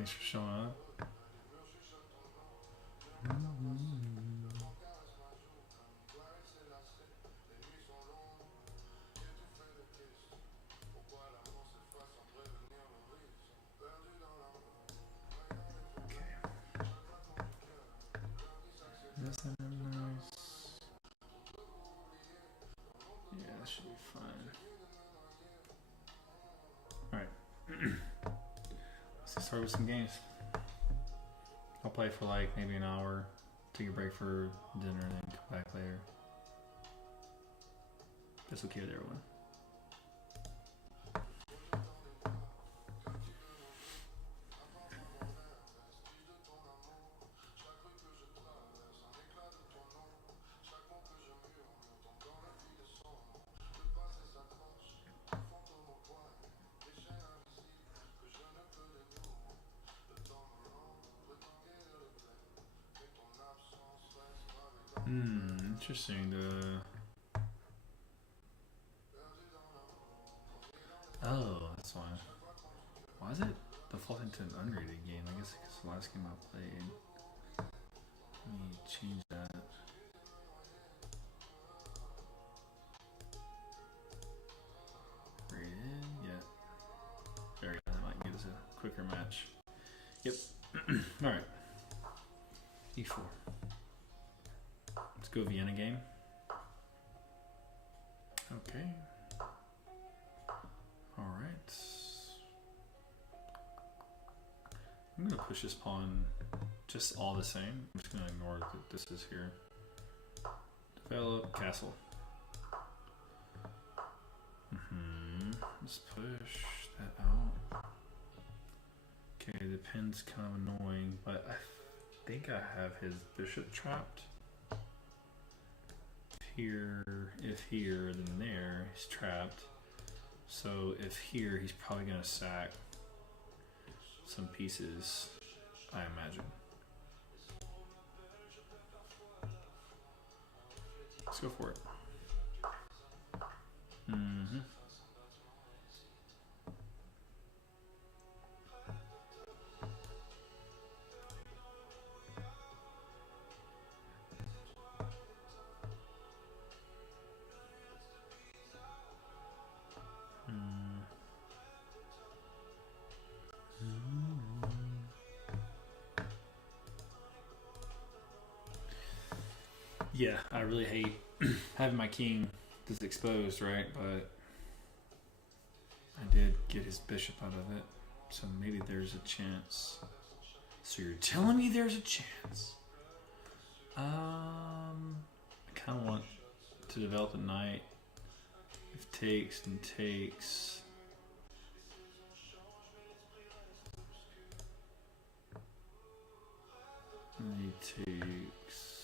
Thanks for showing up. Is that nice? Yeah, that should be fine. Alright. Let's get started with some games. I'll play for like maybe an hour, take a break for dinner, and then come back later. That's okay with everyone. Interesting. Oh, that's why. Why is it defaulting to an unrated game? I guess it's the last game I played. Let me change that. Rated? Yeah. There we go. That might give us a quicker match. Yep. Alright. E4. Let's go Vienna game. Okay. Alright. I'm going to push this pawn just all the same. I'm just going to ignore that this is here. Develop castle. Let's push that out. Okay, the pin's kind of annoying, but I think I have his bishop trapped. If here, then there, he's trapped. So if here, he's probably gonna sack some pieces, I imagine. Let's go for it. Yeah, I really hate having my king this exposed, right? But I did get his bishop out of it, so maybe there's a chance. So you're telling me there's a chance? I kind of want to develop a knight. If takes and takes. And he takes.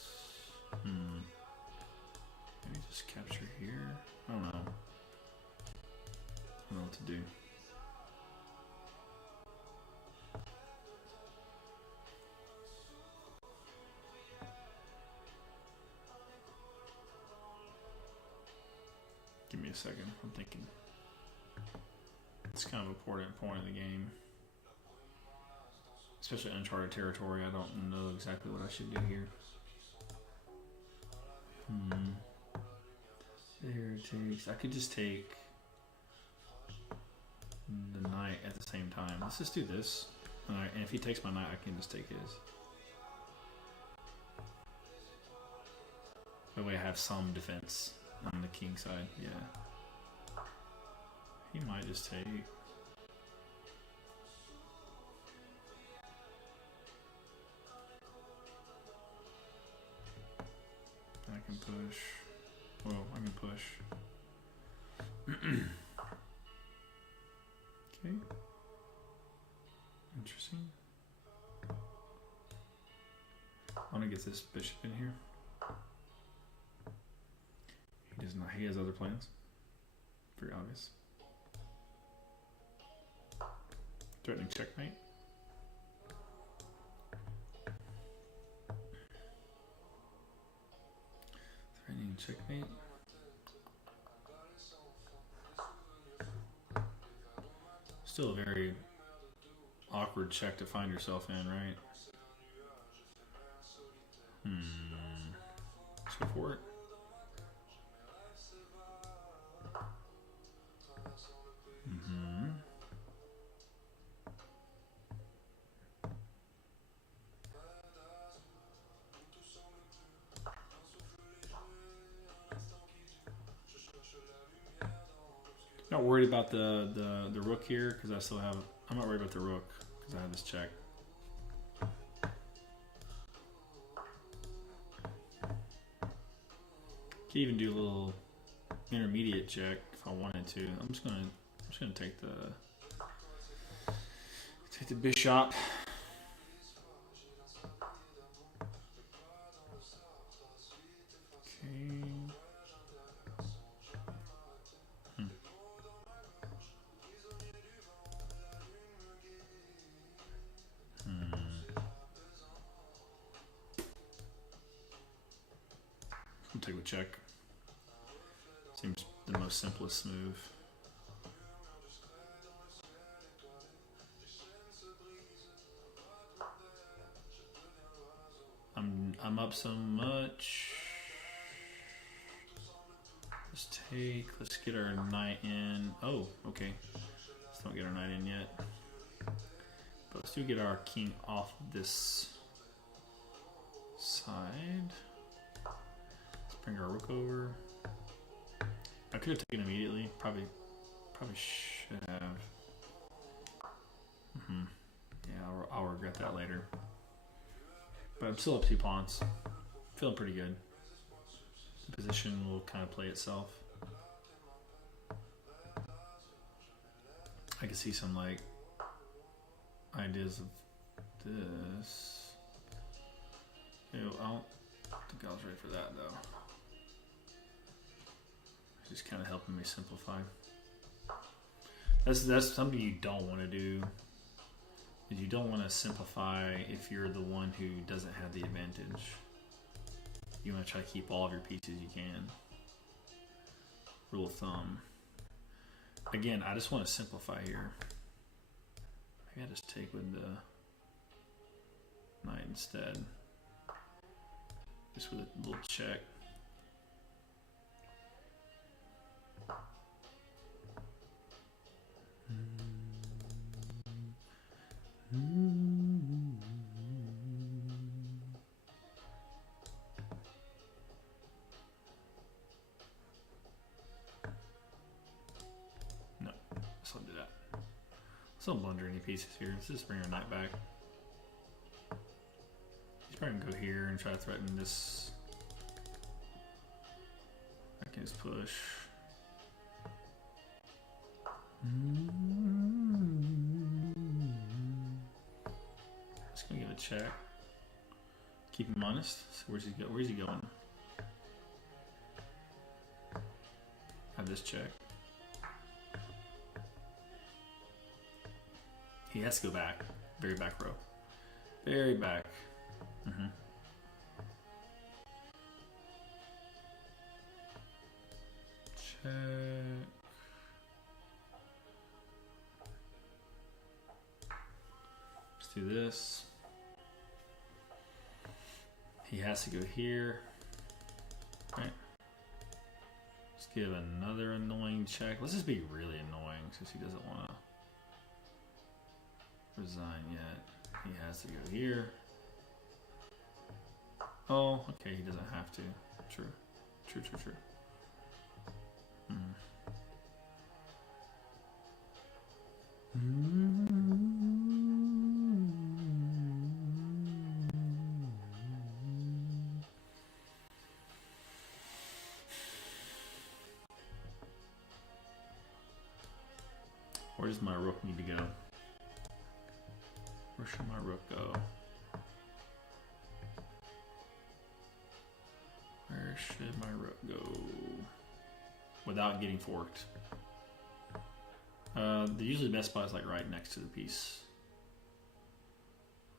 Maybe just capture here. I don't know. I don't know what to do. Give me a second. I'm thinking. It's kind of an important point of the game. Especially uncharted territory. I don't know exactly what I should do here. There it takes. I could just take the knight at the same time. Let's just do this. Alright, and if he takes my knight, I can just take his. That way I have some defense on the king side. Yeah. He might just take. I can push. Well, I can push. Okay. Interesting. I want to get this bishop in here. He does not. He has other plans. Very obvious. Threatening checkmate. Threatening checkmate. Still a very awkward check to find yourself in, right? Let's go for it. Not worried about the rook here because I still have. I'm not worried about the rook because I have this check. Could even do a little intermediate check if I wanted to. I'm just gonna take the bishop. Okay. I'll take the check. Seems the most simplest move. I'm up so much. Let's take. Let's get our knight in. Oh, okay. Let's not get our knight in yet. But let's do get our king off this side. Let's bring our rook over. I could have taken immediately. Probably should have. Yeah, I'll regret that later. But I'm still up 2 pawns. Feeling pretty good. The position will kind of play itself. I can see some like ideas of this. Ew, I don't think I was ready for that though. Just kind of helping me simplify. That's something you don't want to do. Is you don't want to simplify if you're the one who doesn't have the advantage. You want to try to keep all of your pieces you can. Rule of thumb. Again, I just want to simplify here. Maybe I just take with the knight instead. Just with a little check. No, let's not do that. Let's not blunder any pieces here. Let's just bring our knight back. He's probably gonna go here and try to threaten this. I can just push. Just gonna give a check. Keep him honest. So where's he go? Where's he going? Have this check. He has to go back. Very back row. Very back. Check. Let's do this. He has to go here. Right. Let's give another annoying check. Let's just be really annoying since he doesn't want to resign yet. He has to go here. Oh, okay, he doesn't have to. True. True. Where does my rook need to go? Where should my rook go? Where should my rook go without getting forked? Usually the best spot is like right next to the piece.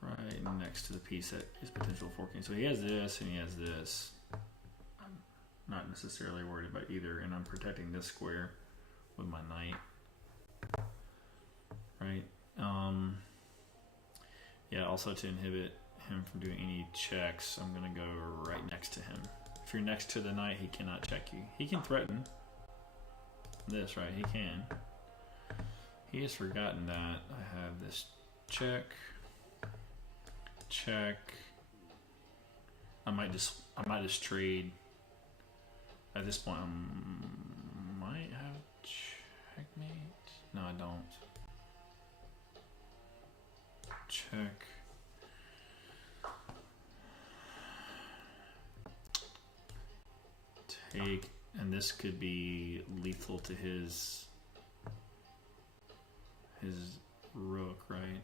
Right next to the piece that is potential forking. So he has this and he has this. I'm not necessarily worried about either, and I'm protecting this square with my knight. Right? Yeah, also to inhibit him from doing any checks, I'm going to go right next to him. If you're next to the knight, he cannot check you. He can threaten this, right? He can. He has forgotten that I have this check. I might just trade. At this point, I might have checkmate. No, I don't. Check. Take, and this could be lethal to his rook, right?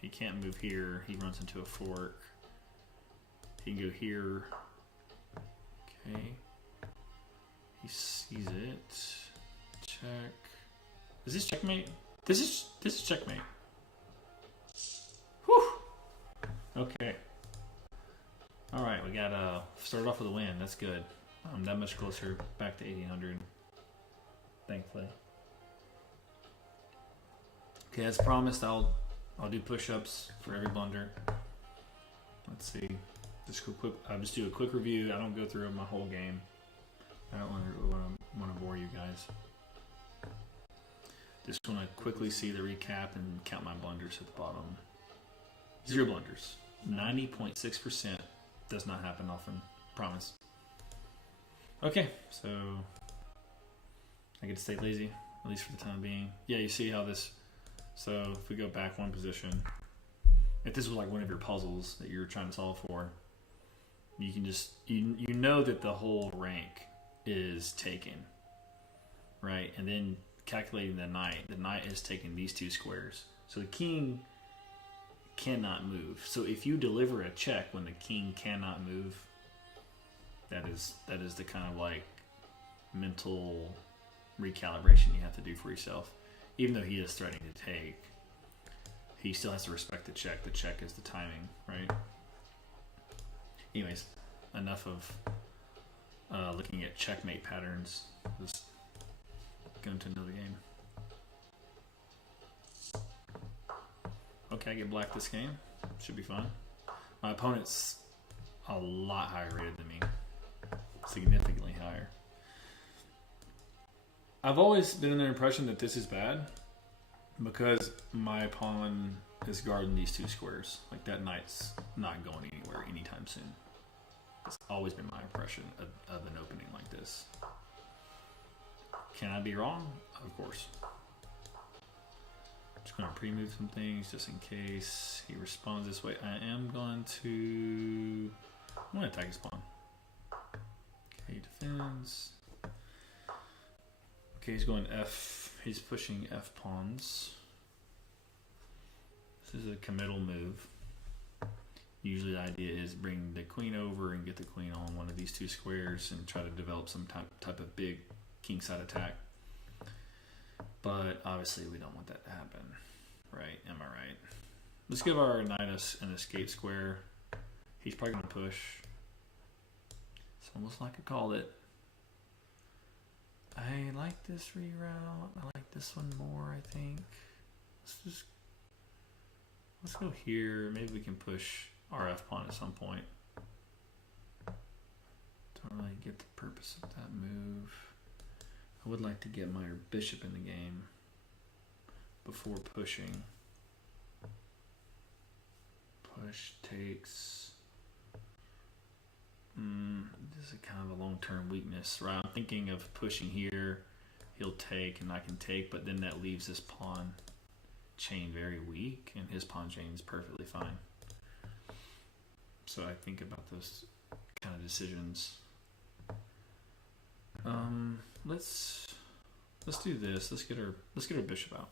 He can't move here. He runs into a fork. He can go here. Okay. He sees it. Check. Is this checkmate? This is checkmate. Whew. Okay. All right, we got started off with a win. That's good. That much closer back to 1800. Thankfully. Okay, as promised, I'll do push-ups for every blunder. Let's see. I'll just do a quick review. I don't go through my whole game. I don't want to bore you guys. Just want to quickly see the recap and count my blunders at the bottom. 0 blunders. 90.6%. Does not happen often. Promise. Okay, so I get to stay lazy, at least for the time being. Yeah, you see how this... So if we go back one position, if this was like one of your puzzles that you're trying to solve for, you can just... You know that the whole rank is taken, right? And then calculating the knight is taking these 2 squares. So the king cannot move. So if you deliver a check when the king cannot move, that is the kind of like mental recalibration you have to do for yourself. Even though he is threatening to take, he still has to respect the check. The check is the timing, right? Anyways, enough of looking at checkmate patterns. Let's go into another game. Okay, I get black this game. Should be fun. My opponent's a lot higher rated than me. Significantly higher. I've always been under the impression that this is bad because my pawn is guarding these 2 squares. Like that knight's not going anywhere anytime soon. It's always been my impression of an opening like this. Can I be wrong? Of course. I'm just going to pre-move some things just in case he responds this way. I am going to... I'm going to attack his pawn. Okay, defends. Okay, he's going F. He's pushing F pawns. This is a committal move. Usually the idea is bring the queen over and get the queen on one of these 2 squares and try to develop some type of big kingside attack. But obviously we don't want that to happen. Right? Am I right? Let's give our knight an escape square. He's probably going to push. It's almost like I called it. I like this reroute. I like this one more, I think. Let's go here. Maybe we can push our F pawn at some point. Don't really get the purpose of that move. I would like to get my bishop in the game before pushing. Push takes. This is kind of a long-term weakness, right? I'm thinking of pushing here. He'll take and I can take, but then that leaves this pawn chain very weak and his pawn chain is perfectly fine. So I think about those kind of decisions. Let's do this. Let's get our bishop out.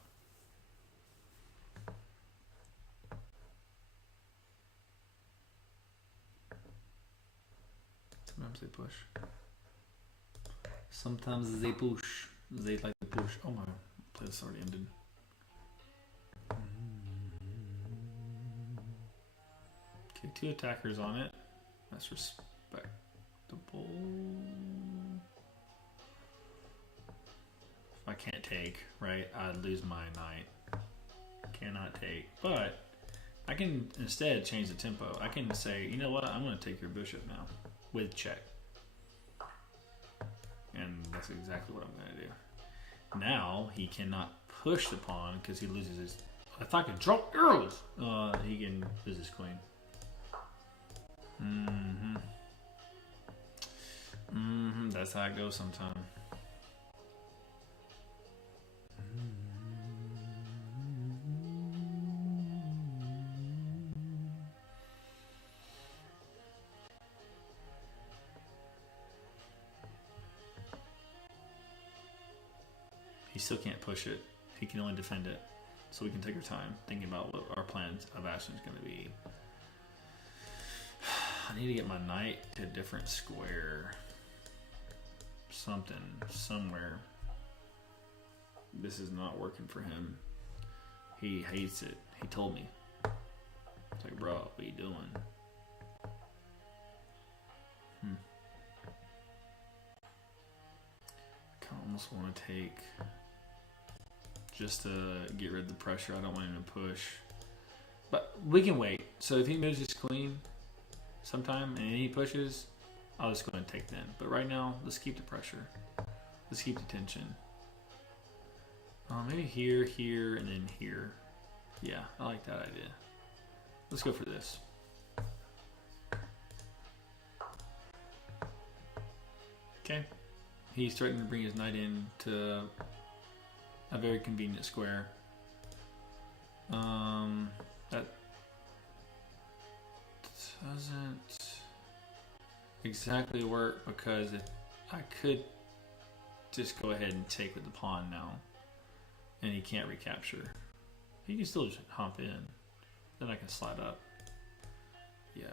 Sometimes they push. Sometimes they push. They like to push. Oh my, play this already ended. Okay, 2 attackers on it. That's respectable. If I can't take, right, I'd lose my knight. Cannot take. But I can instead change the tempo. I can say, you know what, I'm going to take your bishop now with check. And that's exactly what I'm going to do. Now he cannot push the pawn because he loses his... If I can drop arrows, he can lose his queen. That's how it goes sometimes. He still can't push it. He can only defend it. So we can take our time thinking about what our plans of action is going to be. I need to get my knight to a different square. Something, somewhere. This is not working for him. He hates it. He told me. It's like, bro, what are you doing? I almost want to take... just to get rid of the pressure. I don't want him to push. But we can wait. So if he moves his queen sometime and he pushes, I'll just go ahead and take then. But right now, let's keep the pressure. Let's keep the tension. Maybe here, here, and then here. Yeah, I like that idea. Let's go for this. Okay. He's starting to bring his knight in to a very convenient square. That doesn't exactly work because I could just go ahead and take with the pawn now, and he can't recapture. He can still just hop in. Then I can slide up. Yeah.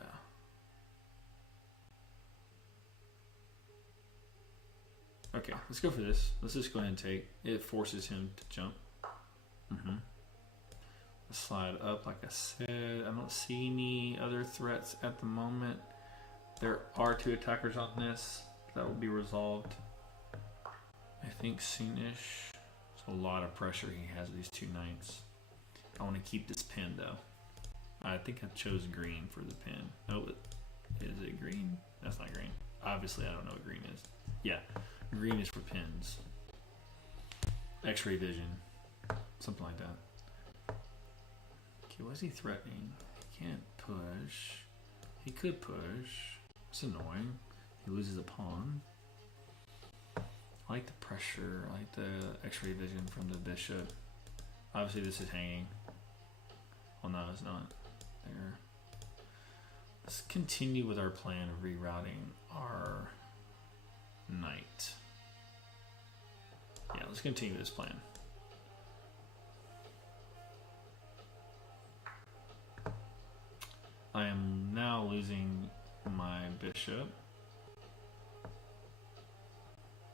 Okay, let's go for this. Let's just go ahead and take. It forces him to jump. Let's slide up, like I said. I don't see any other threats at the moment. There are two attackers on this. That will be resolved, I think, soonish. It's a lot of pressure he has with these two knights. I want to keep this pin, though. I think I chose green for the pin. Oh, is it green? That's not green. Obviously, I don't know what green is. Yeah. Green is for pins. X-ray vision. Something like that. Okay, what is he threatening? He can't push. He could push. It's annoying. He loses a pawn. I like the pressure. I like the X-ray vision from the bishop. Obviously this is hanging. Well, no, it's not. There. Let's continue with our plan of rerouting our knight. Yeah, let's continue this plan. I am now losing my bishop.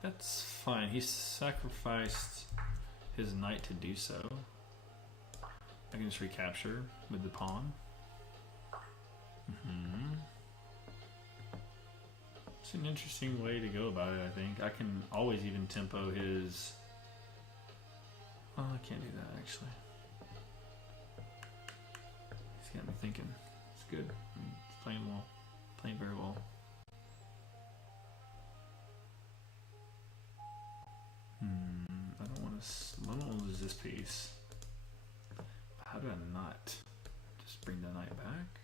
That's fine. He sacrificed his knight to do so. I can just recapture with the pawn. It's an interesting way to go about it, I think. I can always even tempo his... Oh, I can't do that, actually. He's got me thinking. It's good. It's playing well. Playing very well. I don't want to lose this piece. How do I not just bring the knight back?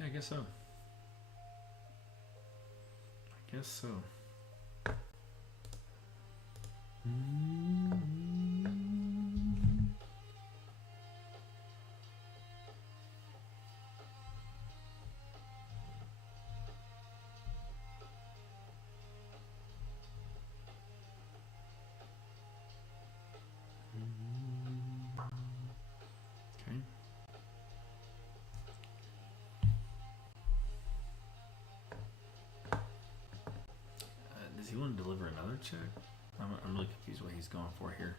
Yeah, I guess so. I guess so. Does he want to deliver another check? I'm really confused what he's going for here.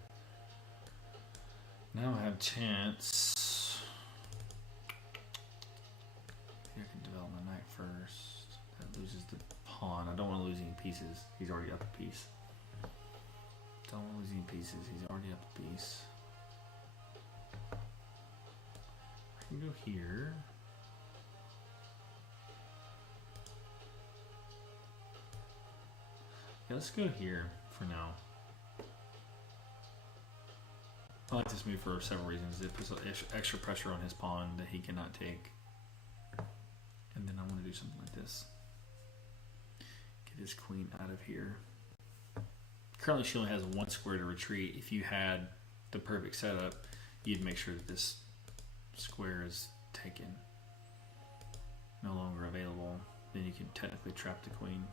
Now I have chance. Here I can develop my knight first. That loses the pawn. I don't want to lose any pieces. He's already up a piece. Don't want to lose any pieces. He's already up a piece. can go here. Yeah, let's go here for now. I like this move for several reasons. It puts extra pressure on his pawn that he cannot take. And then I want to do something like this. Get his queen out of here. Currently she only has one square to retreat. If you had the perfect setup, you'd make sure that this square is taken. No longer available. Then you can technically trap the queen.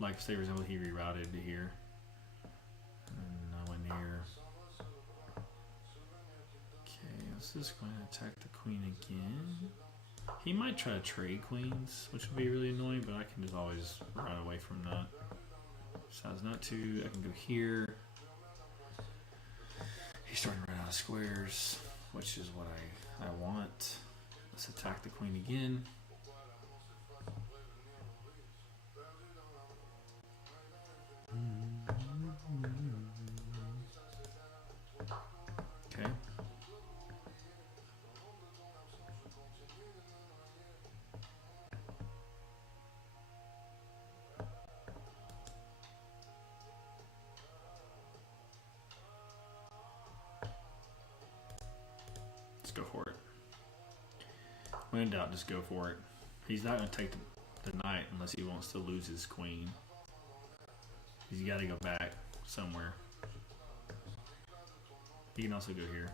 Like, say for example, he rerouted to here. And I went here. Okay, this is going to attack the queen again. He might try to trade queens, which would be really annoying, but I can just always run away from that. Decides not to. I can go here. He's starting to run out of squares, which is what I want. Let's attack the queen again. Okay. Let's go for it. When in doubt, just go for it. He's not going to take the knight unless he wants to lose his queen. He's got to go back somewhere. He can also go here.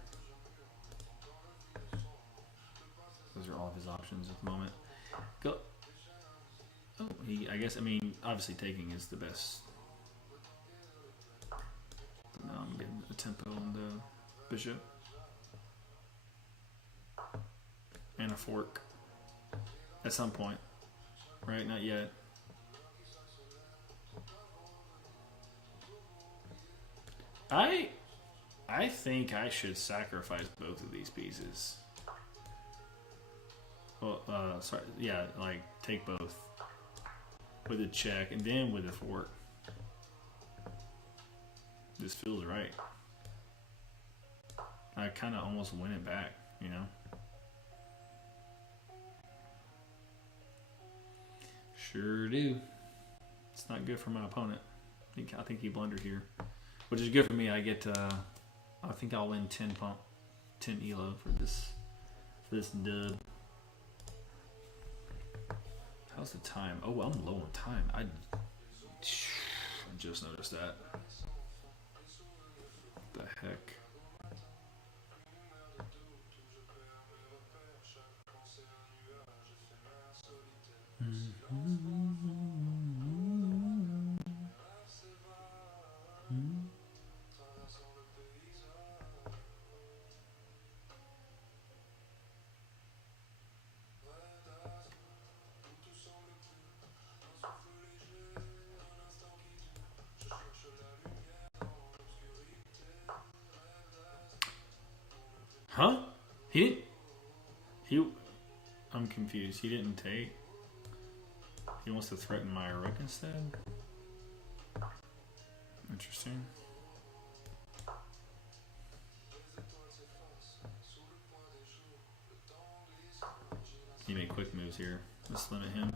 Those are all of his options at the moment. Go. Oh, I mean, obviously taking is the best. Now I'm getting the tempo on the bishop. And a fork. At some point. Right? Not yet. I think I should sacrifice both of these pieces. Well, sorry, yeah, like take both with a check and then with a fork. This feels right. I kind of almost win it back, you know. Sure do. It's not good for my opponent. I think he blundered here. Which is good for me. I get, I think I'll win 10 ELO for this dub. How's the time? Oh, I'm low on time. I just noticed that. What the heck? Huh? I'm confused. He didn't take. He wants to threaten my rook instead? Interesting. He made quick moves here. Let's limit him.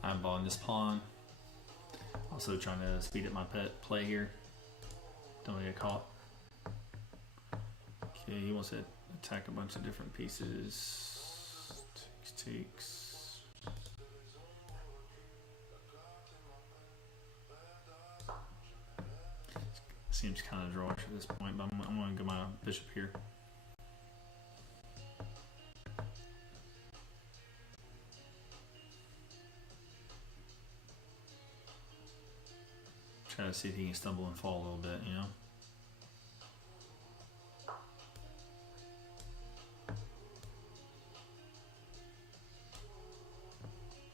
I'm balling this pawn. Also trying to speed up my play here. Don't get caught. Okay, he wants to attack a bunch of different pieces. Takes. Seems kind of drawish at this point, but I'm going to go my bishop here. Try to see if he can stumble and fall a little bit, you know?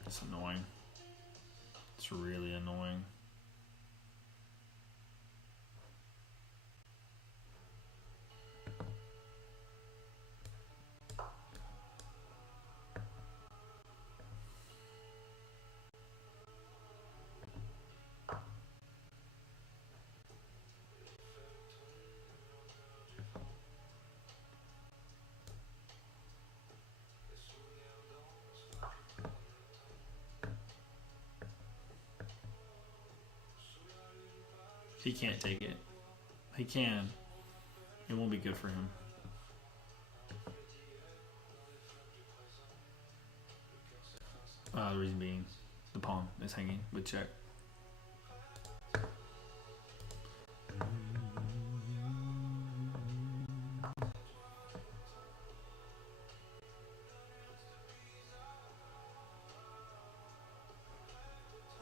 It's annoying. It's really annoying. He can't take it. He can. It won't be good for him. The reason being, the pawn is hanging with check.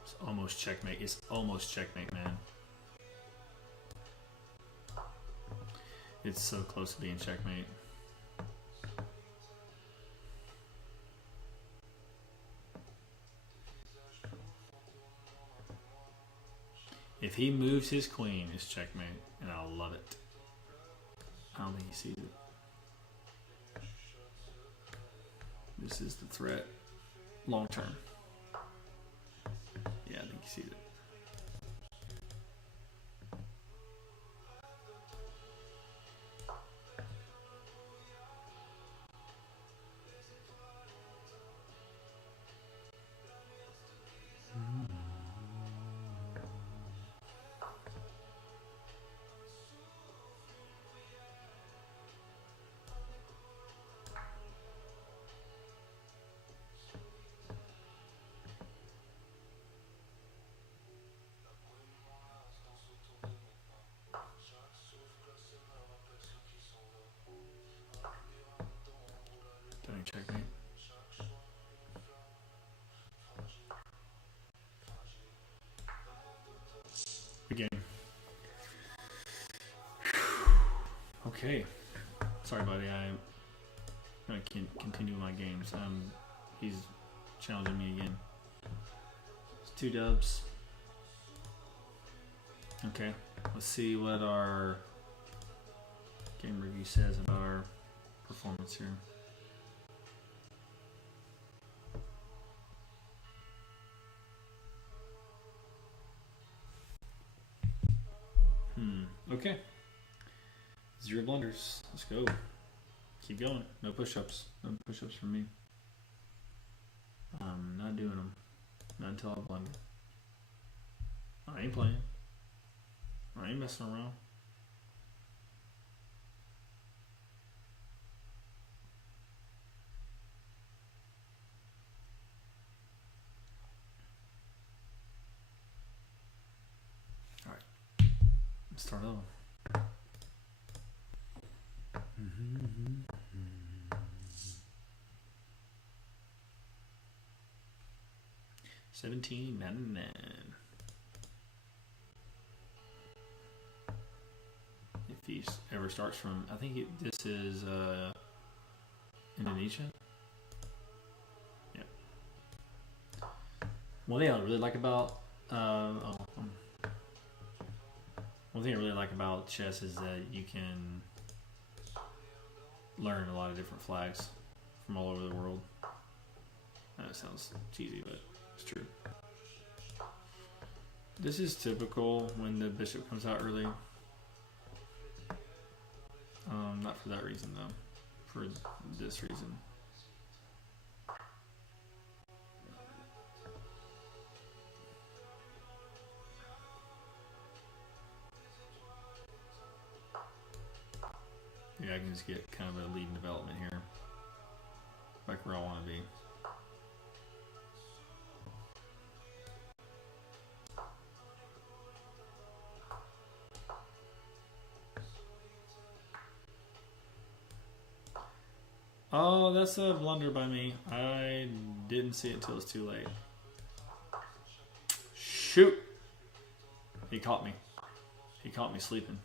It's almost checkmate. It's almost checkmate, man. It's so close to being checkmate. If he moves his queen, it's checkmate, and I love it. I don't think he sees it. This is the threat, long term. Yeah, I think he sees it. Checkmate. Again. Okay. Sorry, buddy. I'm gonna continue my games. He's challenging me again. It's 2 dubs. Okay. Let's see what our game review says about our performance here. Okay. 0 blunders. Let's go. Keep going. No push-ups. No push-ups from me. I'm not doing them. Not until I blunder. I ain't playing. I ain't messing around. Start over. $17.99. If he ever starts from, I think this is Indonesia. Yeah. One thing I really like about one thing I really like about chess is that you can learn a lot of different flags from all over the world. I know it sounds cheesy, but it's true. This is typical when the bishop comes out early. Not for that reason though, for this reason. Yeah, I can just get kind of a lead in development here, like where I want to be. Oh, that's a blunder by me. I didn't see it until it's too late. Shoot! He caught me. He caught me sleeping.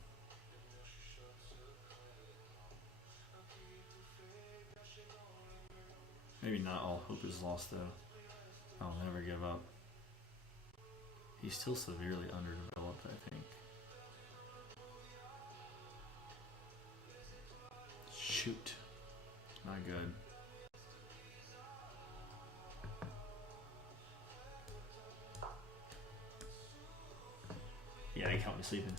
Maybe not all hope is lost, though. I'll never give up. He's still severely underdeveloped, I think. Shoot. Not good. Yeah, he caught me sleeping.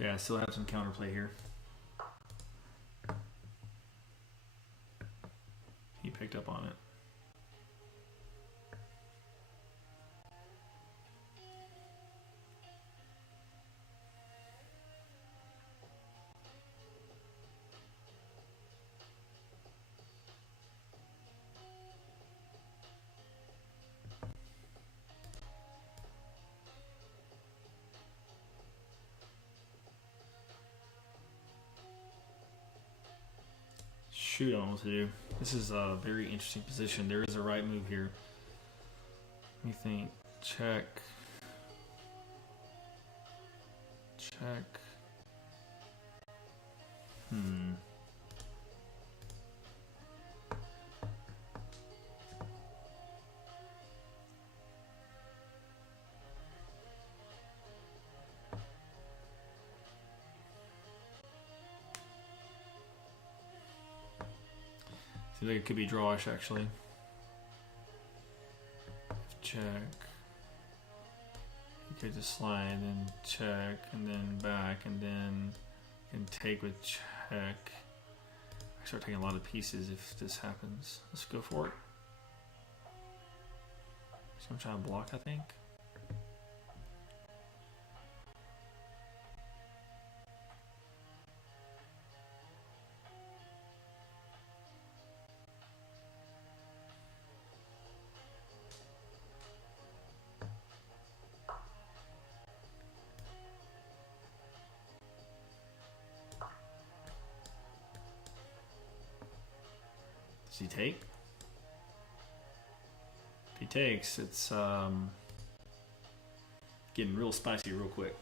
Yeah, I still have some counterplay here. He picked up on it. Shoot, I don't know what to do. This is a very interesting position. There is a right move here. Let me think. Check. Check. Seems like it could be drawish, actually. Check. You could just slide and check and then back and then you can take with check. I start taking a lot of pieces if this happens. Let's go for it. So I'm trying to block, I think. Does he take? If he takes, it's getting real spicy real quick.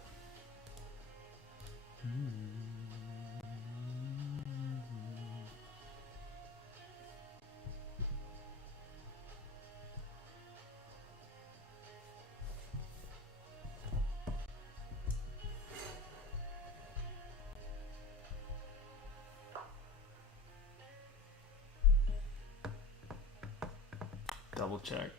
Double check.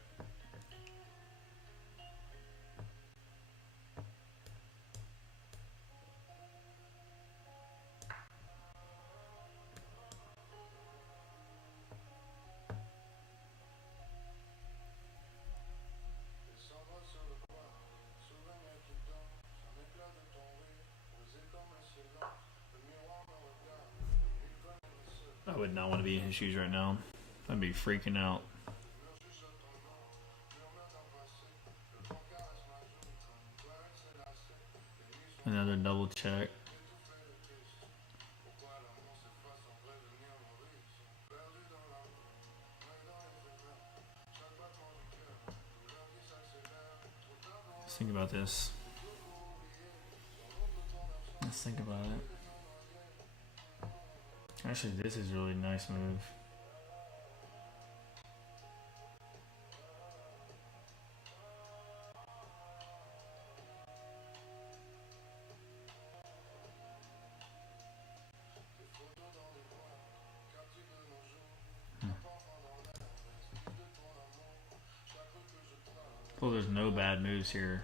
I would not want to be in his shoes right now. I'd be freaking out. Another double check. Let's think about this. Let's think about it. Actually, this is a really nice move. Well, there's no bad moves here.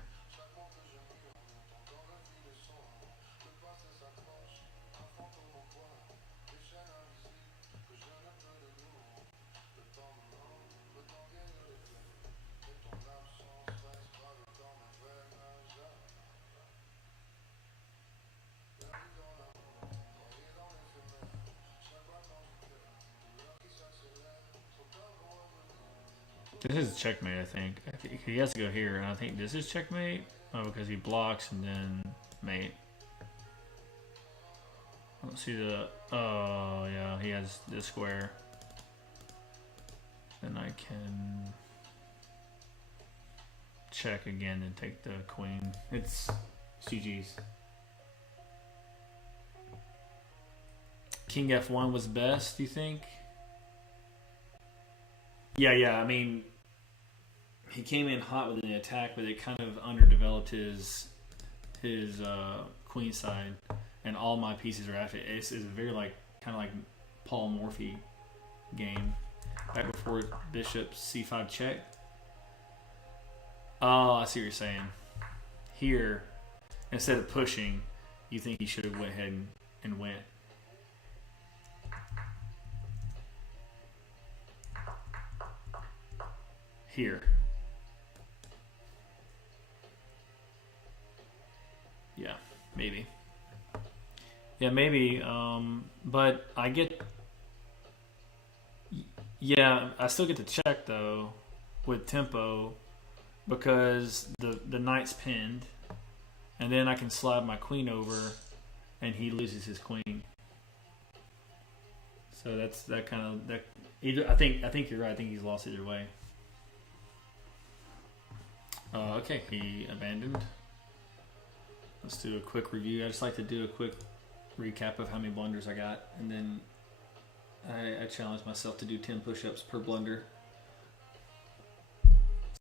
This is checkmate, I think. He has to go here, and I think this is checkmate. Oh, because he blocks and then mate. I don't see the... Oh, yeah, he has this square. Then I can check again and take the queen. It's GG's. King F1 was best, do you think? Yeah. I mean, he came in hot with an attack, but it kind of underdeveloped his queen side, and all my pieces are after it. It's a very kind of like Paul Morphy game. Right before bishop c5 check. Oh, I see what you're saying. Here, instead of pushing, you think he should have went ahead and went. Here. Yeah, maybe. Yeah, maybe. But I get... Yeah, I still get to check, though, with tempo, because the knight's pinned, and then I can slide my queen over, and he loses his queen. So that's that kind of... that. Either I think you're right. I think he's lost either way. Okay, he abandoned. Let's do a quick review. I just like to do a quick recap of how many blunders I got, and then I challenge myself to do 10 push-ups per blunder.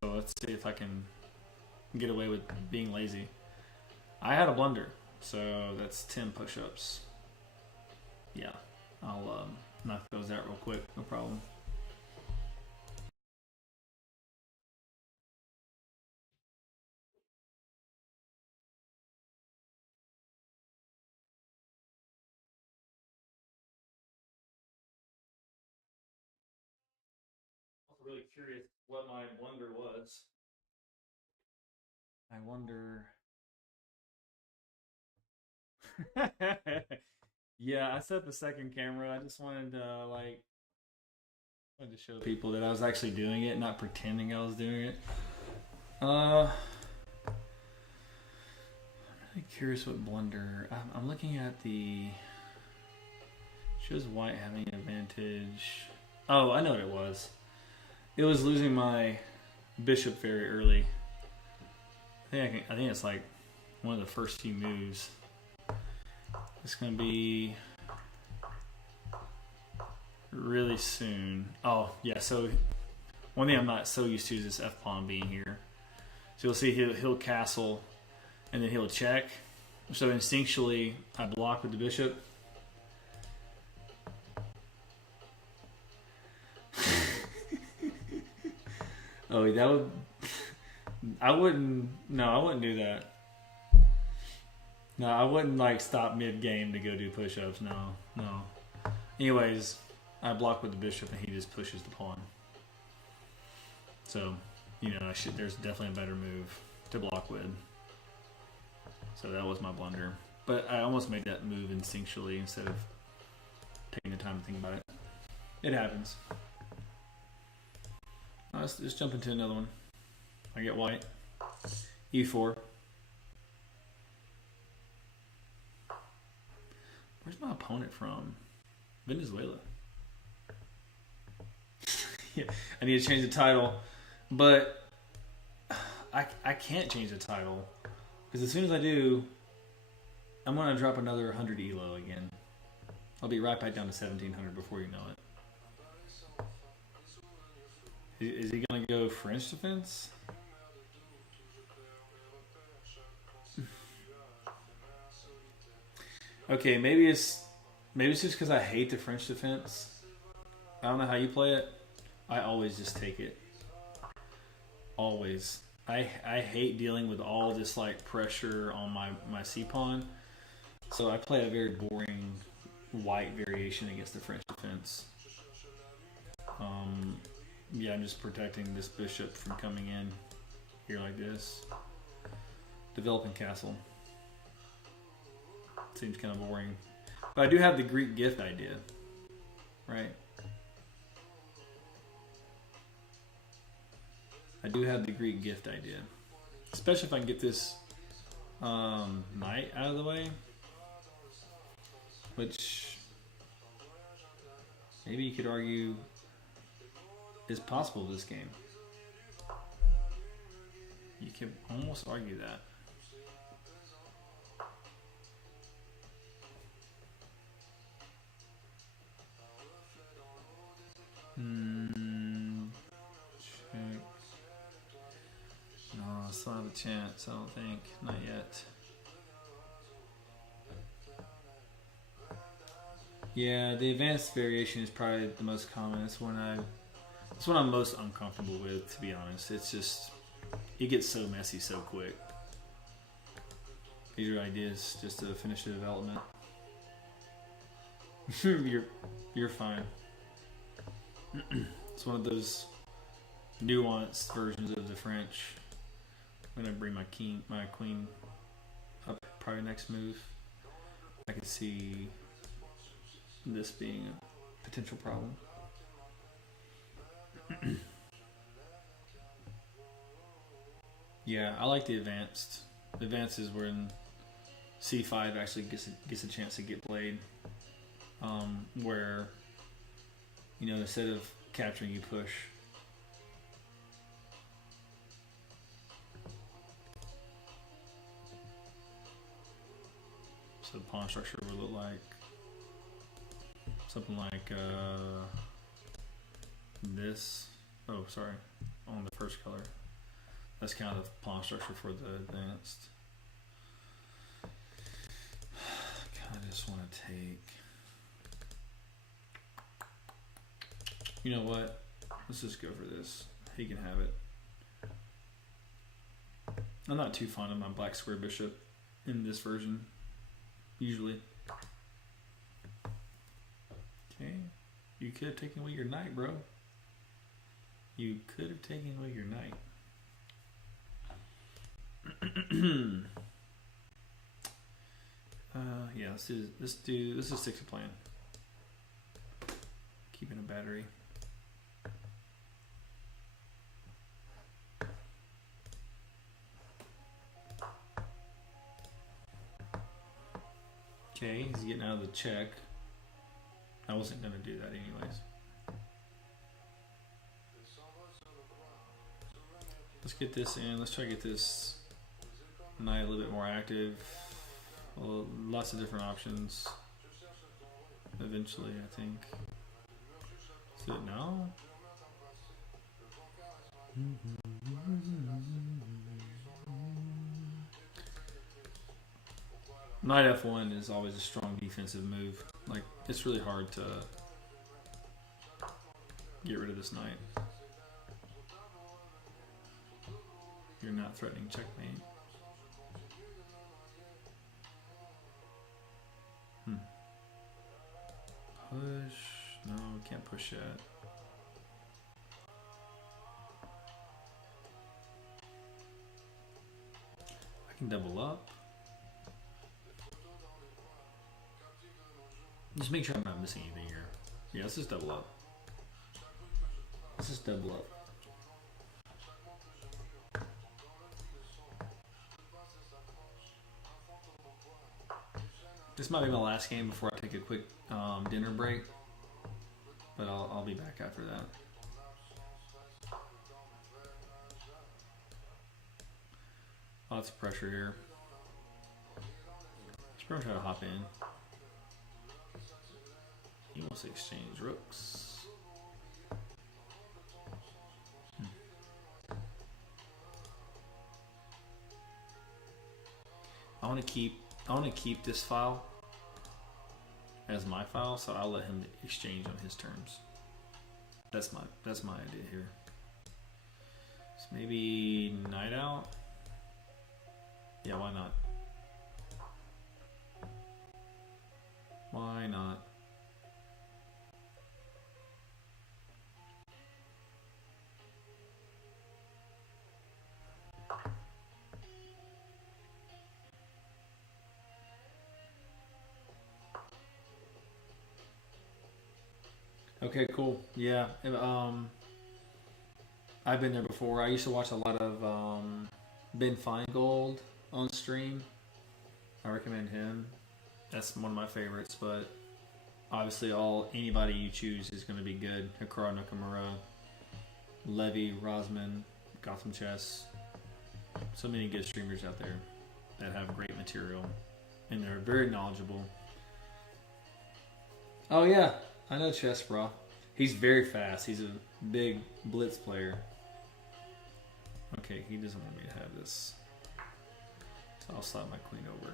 So let's see if I can get away with being lazy. I had a blunder, so that's 10 push-ups. Yeah, I'll knock those out real quick, no problem. Really curious what my blunder was. I wonder. Yeah, I set the second camera. I just wanted to show people that I was actually doing it, not pretending I was doing it. I'm really curious what blunder. I'm looking at the shows white having an advantage. Oh, I know what it was. It was losing my bishop very early. I think it's like one of the first few moves. It's gonna be really soon. Oh yeah, so one thing I'm not so used to is this F pawn being here. So you'll see he'll castle, and then he'll check. So instinctually, I block with the bishop. Oh, that would... I wouldn't do that. No, I wouldn't stop mid-game to go do push-ups. No. Anyways, I block with the bishop and he just pushes the pawn. So, there's definitely a better move to block with. So that was my blunder. But I almost made that move instinctually instead of taking the time to think about it. It happens. Let's just jump into another one. I get white. E4. Where's my opponent from? Venezuela. Yeah, I need to change the title. But I can't change the title. Because as soon as I do, I'm going to drop another 100 ELO again. I'll be right back down to 1700 before you know it. Is he gonna go French defense? Okay, maybe it's just because I hate the French defense. I don't know how you play it. I always just take it. Always. I hate dealing with all this like pressure on my C pawn, so I play a very boring white variation against the French defense. Yeah, I'm just protecting this bishop from coming in here like this. Developing castle. Seems kind of boring. But I do have the Greek gift idea, right? I do have the Greek gift idea. Especially if I can get this knight out of the way. Which maybe you could argue is possible this game. You can almost argue that. Check. No, I still have a chance, I don't think. Not yet. Yeah, the advanced variation is probably the most common. It's one I'm most uncomfortable with, to be honest. It's just, it gets so messy so quick. These are ideas just to finish the development. You're fine. It's one of those nuanced versions of the French. I'm gonna bring my queen up probably next move. I could see this being a potential problem. Yeah, I like the advanced. The advanced is when C5 actually gets a chance to get played. Where, you know, instead of capturing, you push. So the pawn structure would look like something like this. Oh, sorry, on the first color. That's kind of the pawn structure for the advanced. I just want to take. You know what? Let's just go for this. He can have it. I'm not too fond of my black square bishop in this version, usually. Okay. You could have taken away your knight, bro. You could have taken away your knight. Yeah, let's just stick to plan. Keeping a battery. Okay, he's getting out of the check. I wasn't going to do that anyways. Let's get this in. Let's try to get this knight a little bit more active. Well, lots of different options. Eventually, I think. Is it now? Knight F1 is always a strong defensive move. Like, it's really hard to get rid of this knight. You're not threatening checkmate. Push. No, we can't push yet. I can double up. Just make sure I'm not missing anything here. Yeah, let's just double up. Let's just double up. This might be my last game before I take a quick dinner break, but I'll be back after that. Lots of pressure here. Let's probably try to hop in. He wants to exchange rooks. I want to keep this file as my file, so I'll let him exchange on his terms. That's my idea here. So Maybe Night Out? Yeah, why not? Why not? Okay, cool. Yeah. I've been there before. I used to watch a lot of Ben Feingold on stream. I recommend him. That's one of my favorites, but obviously anybody you choose is going to be good. Hikaru Nakamura, Levi, Rosman, Gotham Chess. So many good streamers out there that have great material and they're very knowledgeable. Oh yeah, I know Chess Bra. He's very fast. He's a big blitz player. Okay, he doesn't want me to have this. So I'll slide my queen over.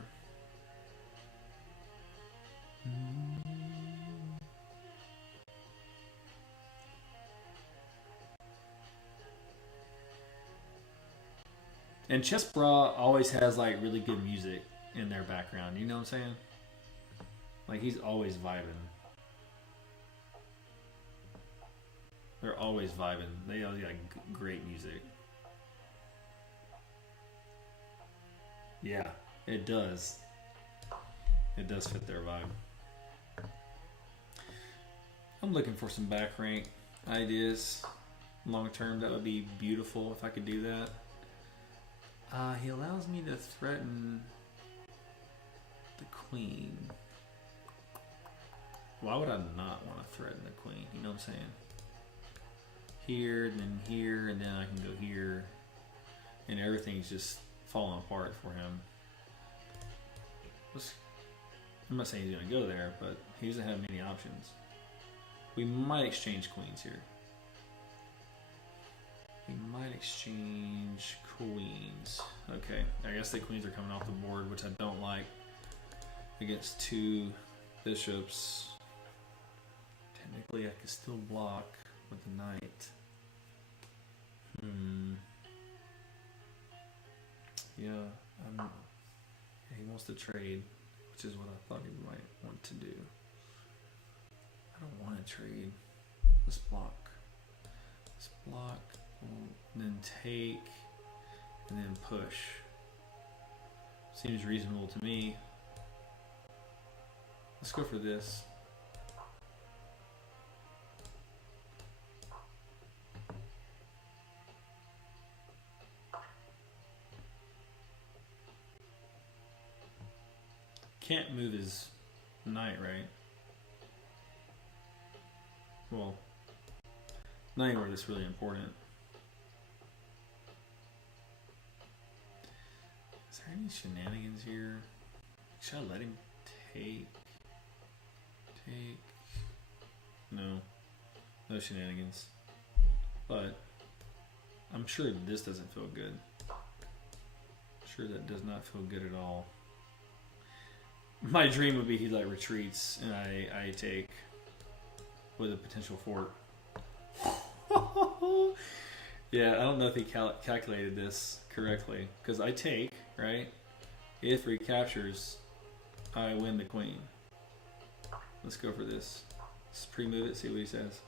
And Chess Bra always has like really good music in their background. You know what I'm saying? Like he's always vibing. They're always vibing. They always got great music. Yeah, it does. It does fit their vibe. I'm looking for some back rank ideas. Long term, that would be beautiful if I could do that. He allows me to threaten the queen. Why would I not want to threaten the queen? You know what I'm saying? Here, and then here, and then I can go here. And everything's just falling apart for him. I'm not saying he's going to go there, but he doesn't have many options. We might exchange queens here. We might exchange queens. Okay, I guess the queens are coming off the board, which I don't like. Against two bishops. Technically, I could still block with the knight. Yeah, he wants to trade, which is what I thought he might want to do. I don't want to trade. Let's block. Let's block, and then take, and then push. Seems reasonable to me. Let's go for this. Can't move his knight, right? Well, knight word is really important. Is there any shenanigans here? Should I let him take? Take? No. No shenanigans. But I'm sure this doesn't feel good. Sure that does not feel good at all. My dream would be he like retreats and I take with a potential fork. Yeah, I don't know if he calculated this correctly because I take, right? If recaptures, I win the queen. Let's go for this. Let's pre-move it, see what he says.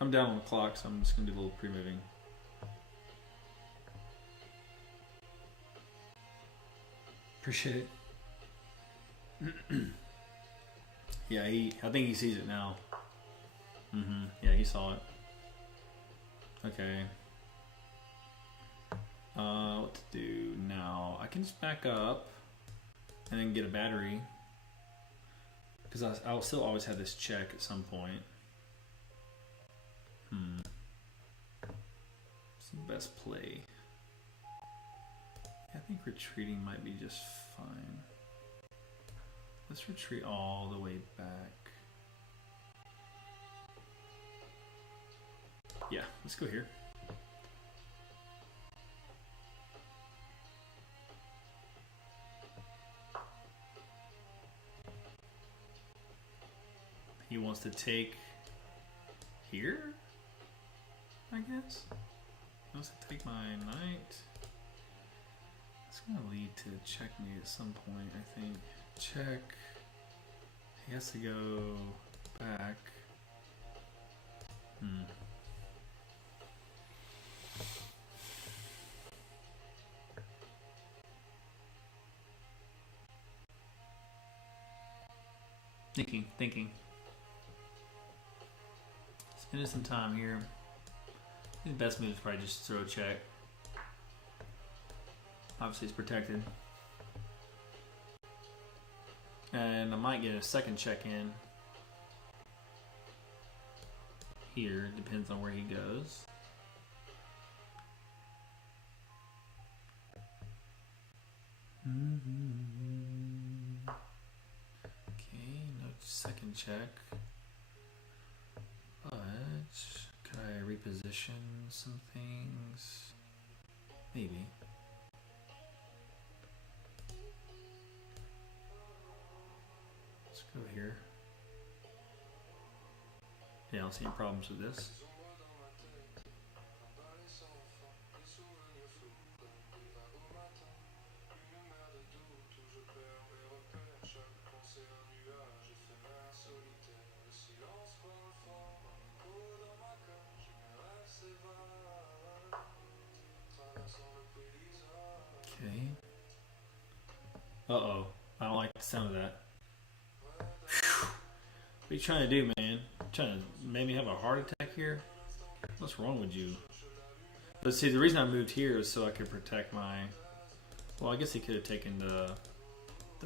I'm down on the clock, so I'm just going to do a little pre-moving. Appreciate it. Yeah, I think he sees it now. Yeah, he saw it. Okay. What to do now? I can just back up and then get a battery. Because I'll still always have this check at some point. What's the best play? I think retreating might be just fine. Let's retreat all the way back. Yeah, let's go here. He wants to take here? I guess. Unless I take my knight. It's gonna lead to checkmate at some point, I think. Check. He has to go back. Thinking. Spending some time here. The best move is probably just throw a check. Obviously it's protected. And I might get a second check in. Here, depends on where he goes. Okay, no second check. But could I reposition some things? Maybe. Let's go here. Yeah, I don't see any problems with this. Okay. Uh-oh. I don't like the sound of that. Whew. What are you trying to do, man? Trying to make me have a heart attack here? What's wrong with you? But see, the reason I moved here is so I could protect my... Well, I guess he could have taken the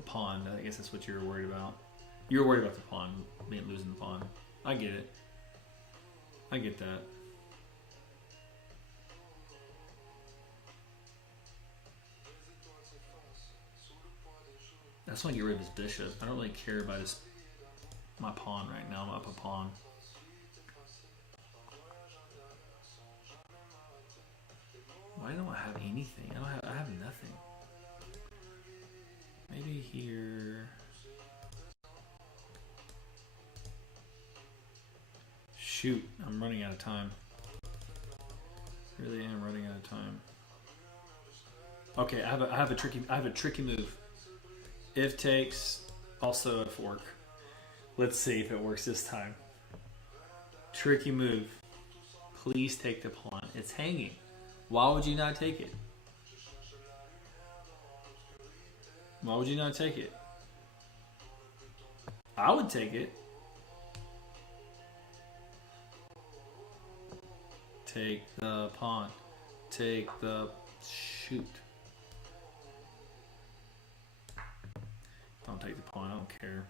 pawn. I guess that's what you were worried about. You were worried about the pawn, losing the pawn. I get it. I get that. I just want to get rid of his bishop. I don't really care about my pawn right now. I'm up a pawn. Why don't I have anything? I have nothing. Maybe here. Shoot, I'm running out of time. Really am running out of time. Okay, I have a tricky move. If takes, also a fork. Let's see if it works this time. Tricky move. Please take the pawn. It's hanging. Why would you not take it? Why would you not take it? I would take it. Take the pawn. Take the... Shoot. Don't take the pawn. I don't care.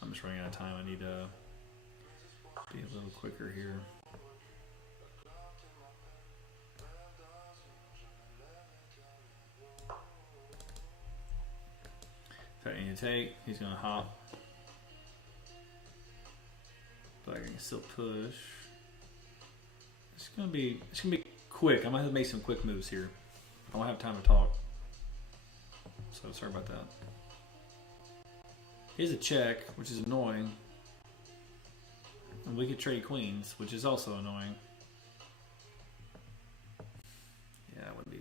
I'm just running out of time. I need to be a little quicker here. If I need to take, he's gonna hop. But I can still push. It's gonna be quick. I'm gonna have to make some quick moves here. I don't have time to talk. So sorry about that. Here's a check, which is annoying. And we could trade queens, which is also annoying. Yeah, it would be.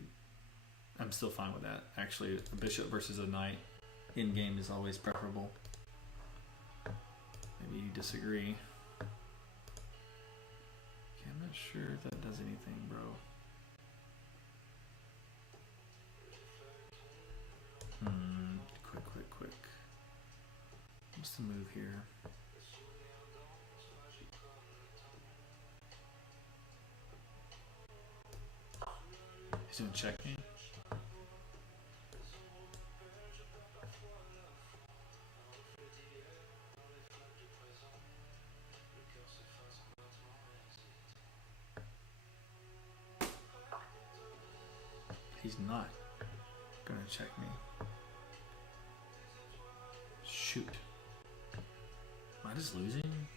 I'm still fine with that. Actually, a bishop versus a knight in game is always preferable. Maybe you disagree. Okay, I'm not sure if that does anything, bro. Quick. What's the move here? He's gonna check me. He's not gonna check me. Shoot. Am I just losing?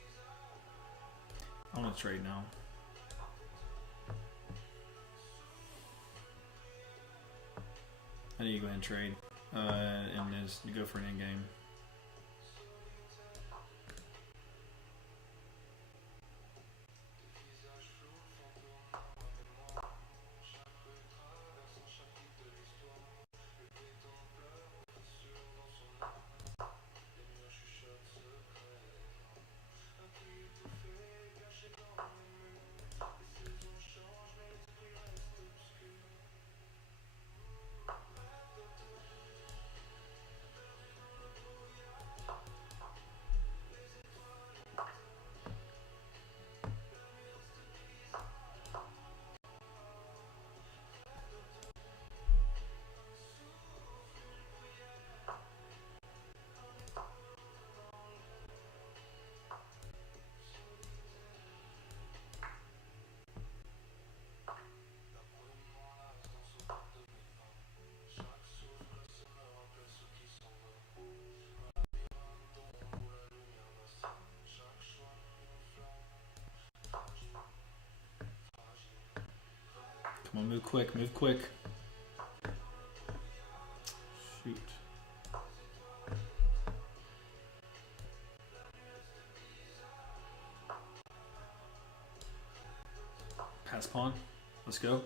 I want to trade now. I need to go ahead and trade. And just go for an endgame. Move quick. Move quick. Shoot. Pass pawn. Let's go.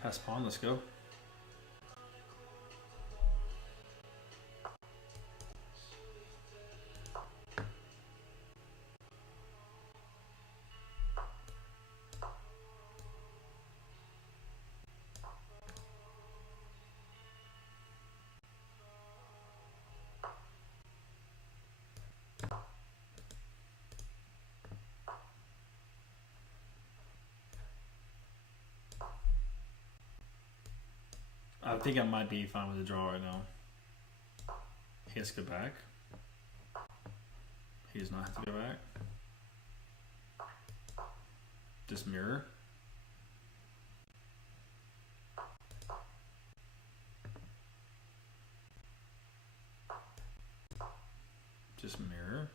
Pass pawn. Let's go. I think I might be fine with a draw right now. He has to go back. He does not have to go back. Just mirror. Just mirror.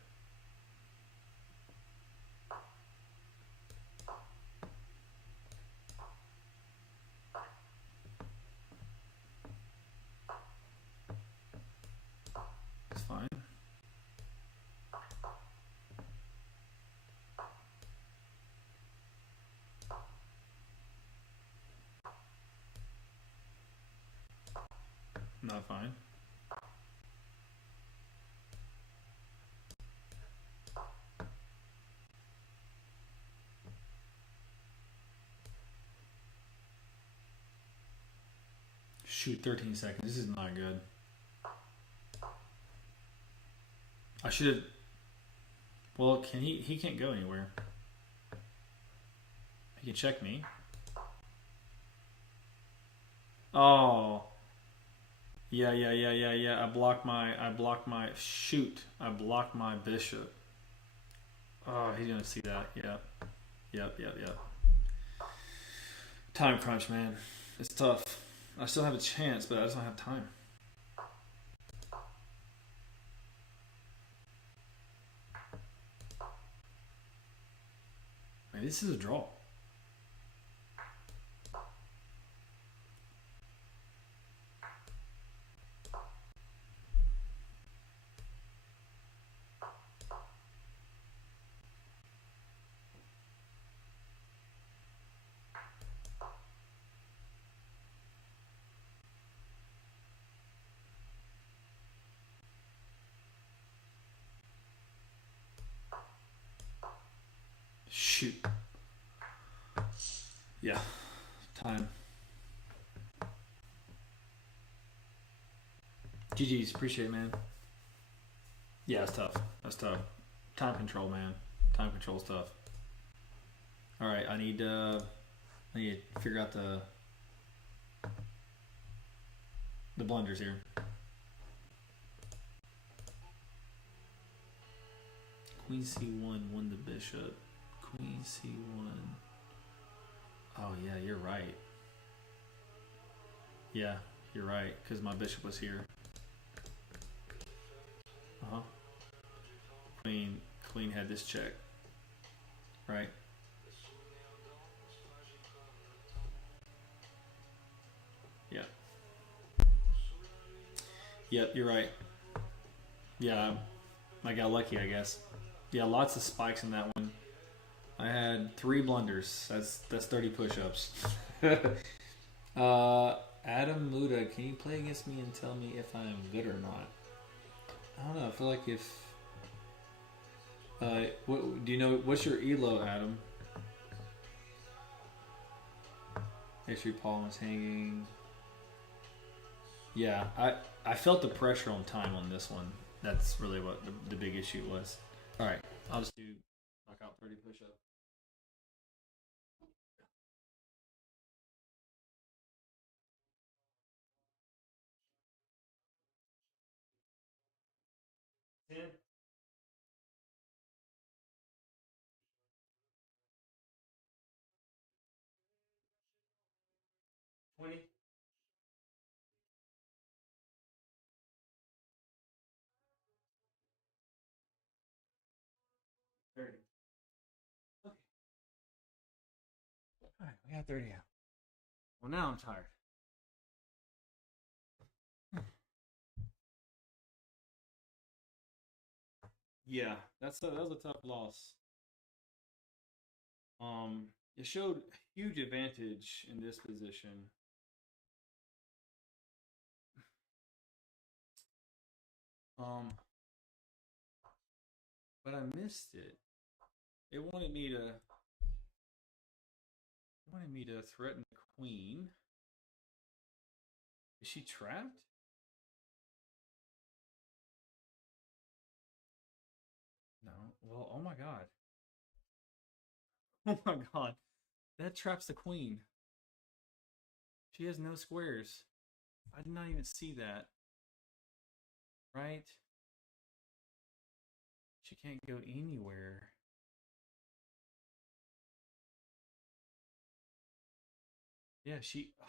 It's fine. Not fine. Shoot, 13 seconds. This is not good. I should have. Well, can he can't go anywhere. He can check me. Oh. Yeah. I blocked my shoot. I blocked my bishop. Oh, he's gonna see that. Yep. Time crunch, man. It's tough. I still have a chance, but I just don't have time. Man, this is a draw. Shoot. Yeah. Time. GG's. Appreciate it, man. Yeah, it's tough. That's tough. Time control, man. Time control's tough. All right, I need to figure out the blunders here. Queen C1 won the bishop. Queen C1. Oh yeah, you're right. Yeah, you're right, because my bishop was here. Queen had this check. Right? Yeah. Yep, you're right. Yeah, I got lucky, I guess. Yeah, lots of spikes in that one. I had 3 blunders. That's 30 push-ups. Adam Muda, can you play against me and tell me if I'm good or not? I don't know. I feel like if what do you know? What's your elo, Adam? History palm is hanging. Yeah, I felt the pressure on time on this one. That's really what the big issue was. All right, I'll just knock out 30 push-ups. Ten. 20. 30. Okay. All right, we got 30 out. Well, now I'm tired. Yeah, that was a tough loss. It showed huge advantage in this position. Um, but I missed it. It wanted me to threaten the queen. Is she trapped? No. Well, oh my god. Oh my god. That traps the queen. She has no squares. I did not even see that. Right? She can't go anywhere. Yeah, she. Oh,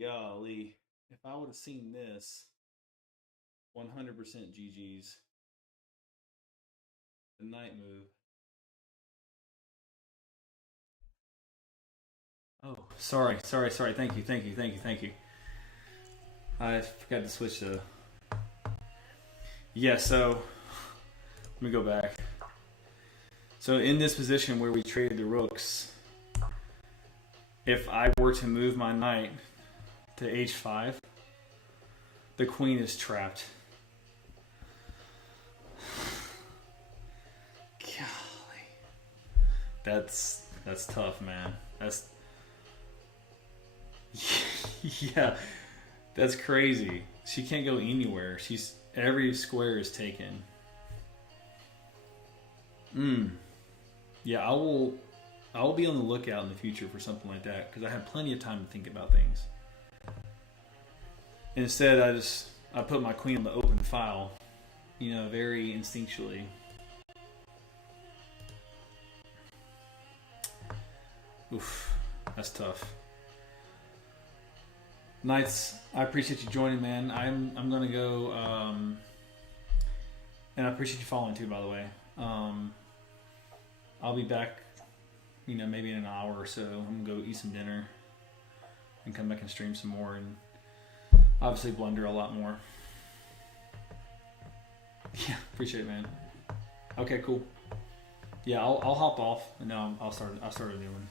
golly. If I would have seen this, 100% GG's. The knight move. Oh, sorry. Thank you. I forgot to switch to. Yeah, so let me go back. So in this position where we traded the rooks, if I were to move my knight to h5, the queen is trapped. Golly, that's tough, man. That's yeah, that's crazy. She can't go anywhere. She's every square is taken. Yeah, I will be on the lookout in the future for something like that because I have plenty of time to think about things. Instead, I put my queen on the open file, very instinctually. Oof, that's tough. Knights, I appreciate you joining, man. I'm gonna go, and I appreciate you following too, by the way. I'll be back, maybe in an hour or so. I'm gonna go eat some dinner and come back and stream some more, and obviously blunder a lot more. Yeah, appreciate it, man. Okay, cool. Yeah, I'll hop off and now I'll start a new one.